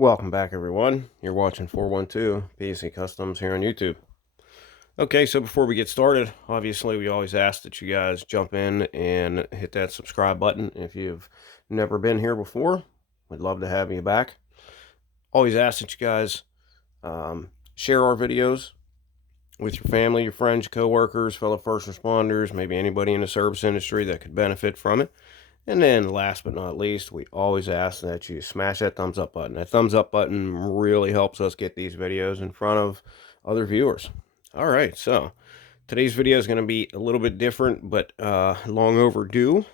Welcome back, everyone. You're watching 412 PC Customs here on YouTube. Okay, so before we get started, obviously we always ask that you guys jump in and hit that subscribe button if you've never been here before. We'd love to have you back. Always ask that you guys share our videos with your family, your friends, your coworkers, fellow first responders, maybe anybody in the service industry that could benefit from it. And then last but not least, we always ask that you smash that thumbs up button. That thumbs up button really helps us get these videos in front of other viewers. All right, so today's video is going to be a little bit different, but long overdue.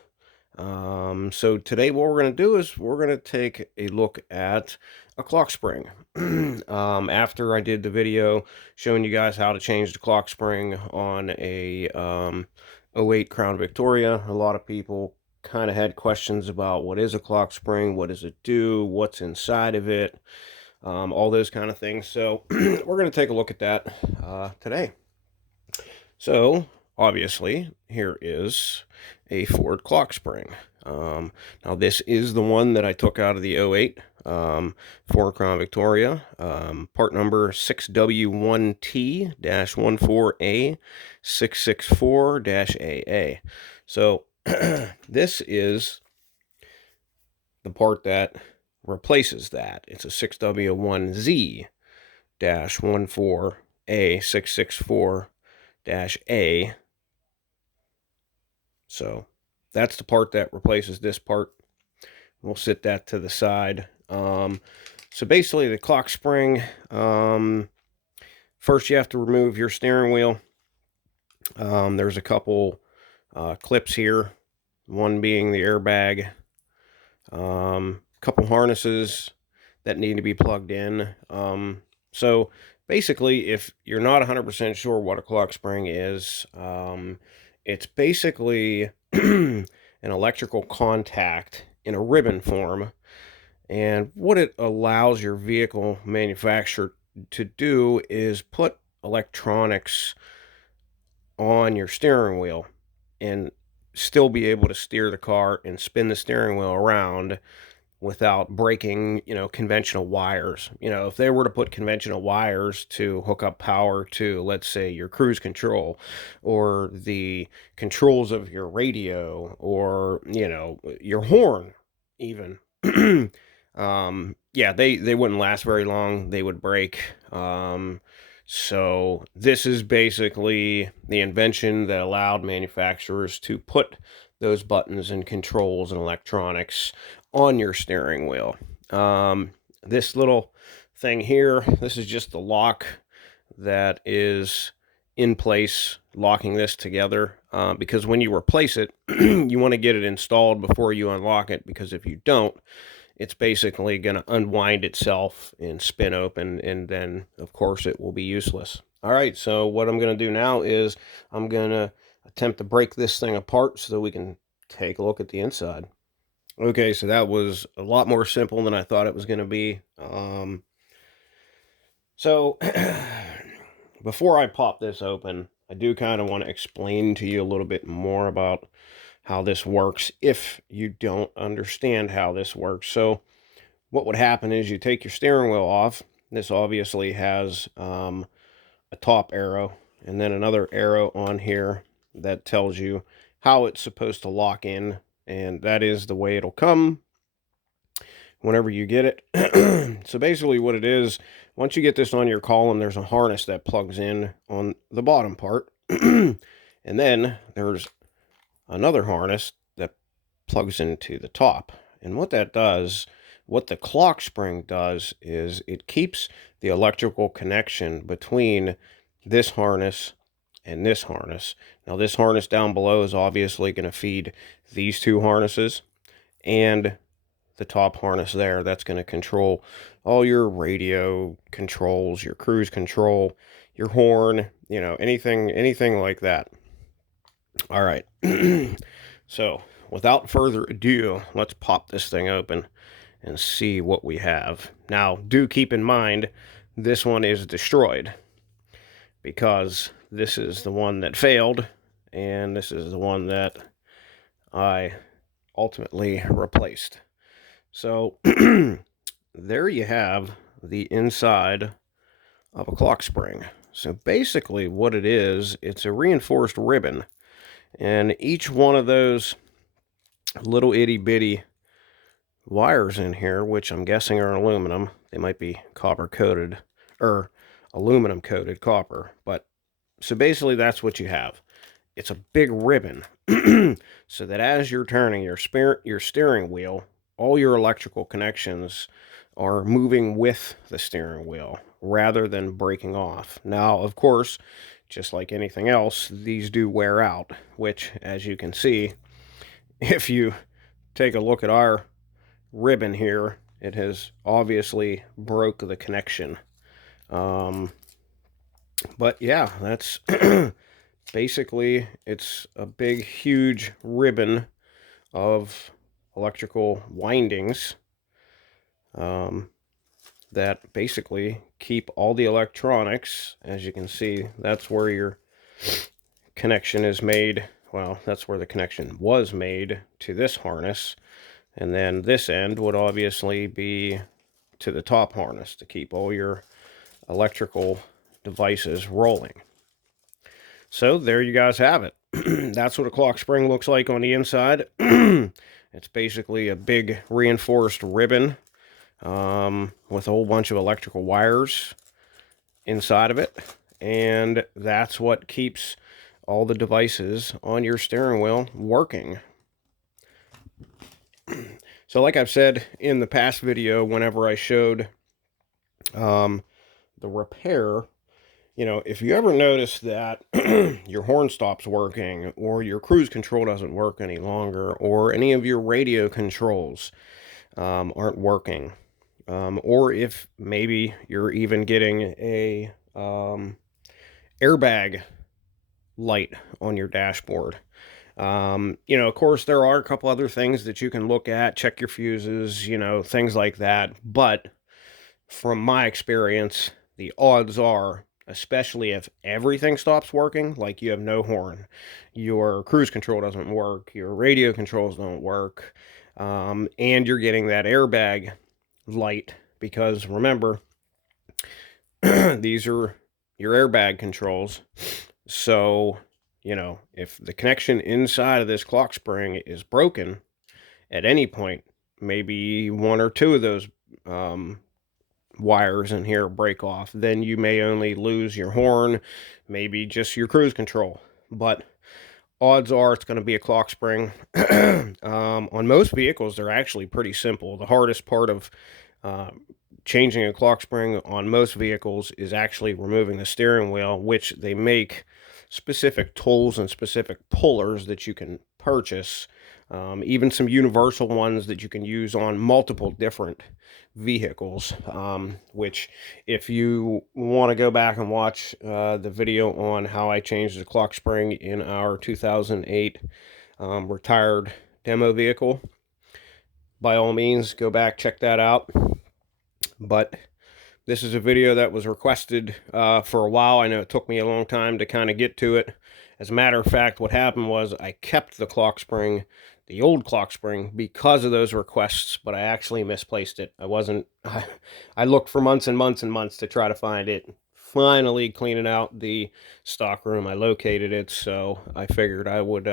So today what we're going to do is we're going to take a look at a clock spring. After I did the video showing you guys how to change the clock spring on a '08 Crown Victoria, a lot of people kind of had questions about what is a clock spring, what does it do, what's inside of it, all those kind of things. So we're going to take a look at that today. So obviously here is a Ford clock spring. Now this is the one that I took out of the '08 Ford Crown Victoria, part number 6W1T-14A664-AA. So this is the part that replaces that. It's a 6W1Z-14A664-A. So that's the part that replaces this part. We'll set that to the side. So basically the clock spring, first you have to remove your steering wheel. There's a couple clips here, one being the airbag, couple harnesses that need to be plugged in. So basically, if you're not 100% sure what a clock spring is, it's basically an electrical contact in a ribbon form, and what it allows your vehicle manufacturer to do is put electronics on your steering wheel and still be able to steer the car and spin the steering wheel around without breaking, conventional wires. If they were to put conventional wires to hook up power to, let's say, your cruise control or the controls of your radio or, your horn even, yeah, they wouldn't last very long. They would break. So this is basically the invention that allowed manufacturers to put those buttons and controls and electronics on your steering wheel. This little thing here, this is just the lock that is in place, locking this together, because when you replace it, you want to get it installed before you unlock it, because if you don't, it's basically going to unwind itself and spin open, and then, of course, it will be useless. All right, so what I'm going to do now is I'm going to attempt to break this thing apart so that we can take a look at the inside. Okay, so that was a lot more simple than I thought it was going to be. So before I pop this open, I do kind of want to explain to you a little bit more about how this works if you don't understand how this works. So what would happen is you take your steering wheel off. This obviously has a top arrow and then another arrow on here that tells you how it's supposed to lock in, and that is the way it'll come whenever you get it. So basically what it is, once you get this on your column, there's a harness that plugs in on the bottom part. And then there's another harness that plugs into the top. And what that does, what the clock spring does, is it keeps the electrical connection between this harness and this harness. Now this harness down below is obviously going to feed these two harnesses, and the top harness there, that's going to control all your radio controls, your cruise control, your horn, anything like that. All right. So without further ado, let's pop this thing open and see what we have. Now, do keep in mind, this one is destroyed because this is the one that failed, and this is the one that I ultimately replaced. So there you have the inside of a clock spring. So basically what it is, it's a reinforced ribbon. And each one of those little itty bitty wires in here, which I'm guessing are aluminum, they might be copper coated, or aluminum coated copper, but so basically that's what you have. It's a big ribbon, so that as you're turning your steering wheel, all your electrical connections are moving with the steering wheel rather than breaking off. Now, of course, just like anything else, these do wear out, which, as you can see, if you take a look at our ribbon here, it has obviously broke the connection. But yeah, that's basically, it's a big, huge ribbon of electrical windings that basically keep all the electronics. As you can see, that's where your connection is made. Well, that's where the connection was made to this harness. And then this end would obviously be to the top harness to keep all your electrical devices rolling. So there you guys have it. That's what a clock spring looks like on the inside. It's basically a big reinforced ribbon with a whole bunch of electrical wires inside of it. And that's what keeps all the devices on your steering wheel working. So like I've said in the past video, whenever I showed the repair, you know, if you ever notice that your horn stops working, or your cruise control doesn't work any longer, or any of your radio controls aren't working, or if maybe you're even getting a airbag light on your dashboard, you know, of course, there are a couple other things that you can look at, check your fuses, you know, things like that. But from my experience, the odds are, especially if everything stops working, like you have no horn, your cruise control doesn't work, your radio controls don't work, and you're getting that airbag light, because remember, these are your airbag controls. So, you know, if the connection inside of this clock spring is broken at any point, maybe one or two of those wires in here break off, then you may only lose your horn, maybe just your cruise control. But odds are it's going to be a clock spring. On most vehicles, they're actually pretty simple. The hardest part of changing a clock spring on most vehicles is actually removing the steering wheel, which they make specific tools and specific pullers that you can purchase, even some universal ones that you can use on multiple different vehicles, which if you want to go back and watch the video on how I changed the clock spring in our 2008 retired demo vehicle, by all means go back, check that out. But this is a video that was requested for a while. I know it took me a long time to kind of get to it. As a matter of fact, what happened was I kept the clock spring, the old clock spring, because of those requests, but I actually misplaced it. I looked for months and months and months to try to find it. Finally cleaning out the stock room, I located it, so I figured I would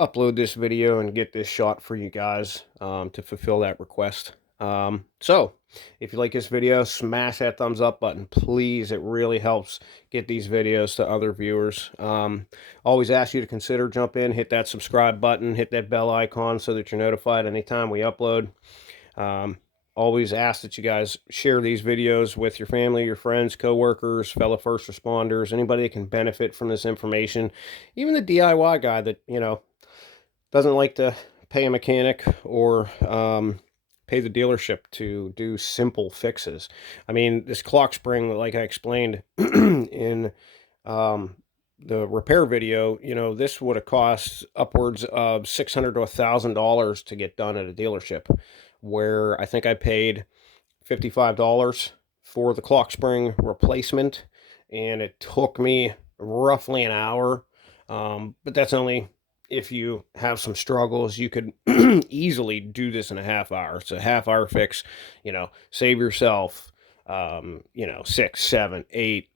upload this video and get this shot for you guys to fulfill that request. So if you like this video, smash that thumbs up button, please. It really helps get these videos to other viewers. Always ask you to consider jump in, hit that subscribe button, hit that bell icon so that you're notified anytime we upload. Always ask that you guys share these videos with your family, your friends, co-workers, fellow first responders, anybody that can benefit from this information. Even the DIY guy that, you know, doesn't like to pay a mechanic or pay the dealership to do simple fixes. I mean, this clock spring, like I explained in the repair video, you know, this would have cost upwards of $600 to $1,000 to get done at a dealership, where I think I paid $55 for the clock spring replacement, and it took me roughly an hour. But that's only, if you have some struggles, you could easily do this in a half hour. It's a half hour fix, save yourself, six, seven, eight,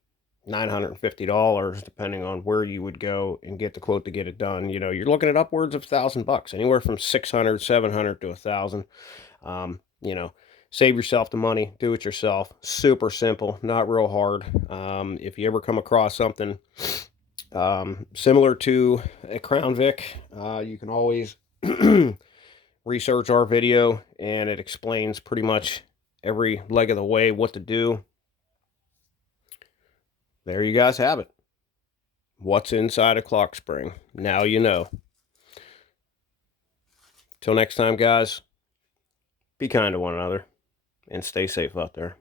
$950, depending on where you would go and get the quote to get it done. You're looking at upwards of $1,000, anywhere from 600, 700 to 1,000. Save yourself the money, do it yourself. Super simple, not real hard. If you ever come across something similar to a Crown Vic, you can always research our video, and it explains pretty much every leg of the way what to do. There you guys have it. What's inside a clock spring? Now you know. Till next time, guys, be kind to one another and stay safe out there.